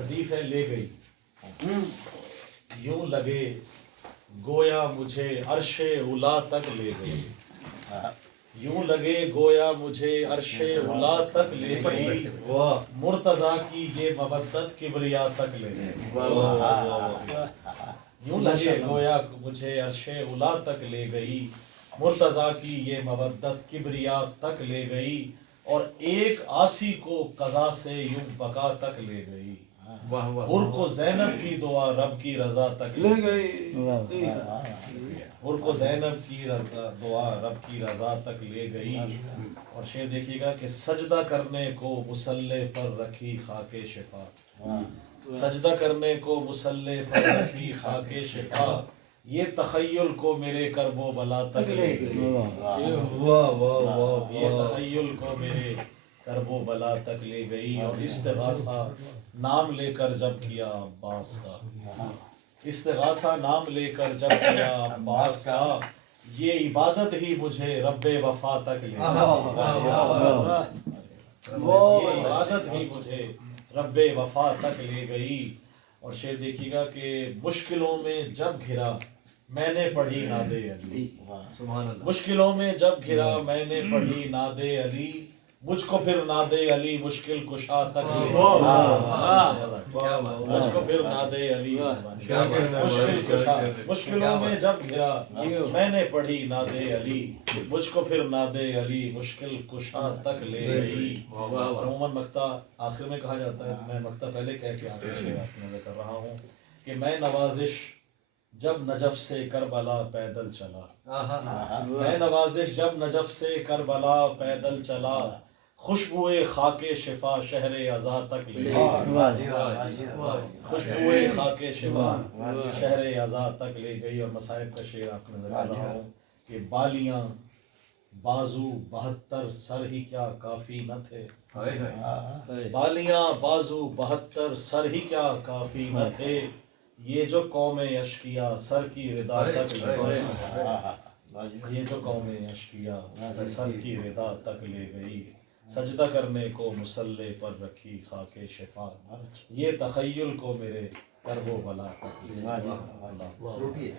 ردیف ہے لے گئی، یوں لگے گویا مجھے عرش اولا تک لے گئی، یوں لگے گویا مجھے عرش اولا تک لے گئی، مرتضیٰ کی یہ مودت کبریا تک لے گئی، یوں لگے گویا مجھے عرش اولا تک لے گئی، مرتضیٰ کی یہ مودت کبریا تک لے گئی، اور ایک عاصی کو قضا سے یوں بقا تک لے گئی، حر کو زینب کی دعا رب کی رضا تک لے گئی، حر کو زینب کی دعا رب کی رضا تک لے گئی۔ اور شعر دیکھیے گا کہ سجدہ کرنے کو مصلی پر رکھی خاک شفا، سجدہ کرنے کو مصلی پر رکھی خاک شفا، یہ تخیل کو میرے کرب و بلا تک لے گئی، یہ تخیل کو میرے کرب و بلا تک لے گئی، اور استغاثہ نام لے کر جب کیا عباس کا، استغاثہ نام لے کر جب کیا عباس کا، یہ عبادت ہی مجھے رب وفا تک لے گئی، یہ عبادت ہی مجھے رب وفا تک لے گئی۔ اور شعر دیکھیے گا کہ مشکلوں میں جب گھرا میں نے پڑھی ناد علی، مشکلوں میں جب گھرا میں نے پڑھی ناد علی، مجھ کو پھر ناد علی مشکل کشا تک لے گئی، مجھ کو پھر ناد علی مشکل کشا، مشکلوں میں جب گھرا میں نے پڑھی ناد علی، مجھ کو پھر ناد علی مشکل کشا تک لے گئی۔ اور عموماً مقطع آخر میں کہا جاتا ہے، میں مقطع پہلے کہہ کے آخر میں نظر کر رہا ہوں کہ میں نوازش جب نجف سے کربلا پیدل چلا، میں نوازش جب نجف سے کربلا پیدل چلا، خوشبوئے خاک شفا شہر عزا تک لے گئی، خوشبوئے خاک شفا شہر عزا تک لے گئی۔ اور مصائب کا شعر آپ کو نظر آ رہا ہوں کہ بالیاں بازو 72 سر ہی کیا کافی نہ تھے، بالیاں بازو 72 سر ہی کیا کافی نہ تھے، یہ جو قوم اشقیا سر کی ردا تک لے گئی، یہ جو قوم اشقیا سر کی ردا تک لے گئی، سجدہ کرنے کو مصلی پر رکھی خاک شفا، یہ تخیل کو میرے کرب و بلا تک لے گئی۔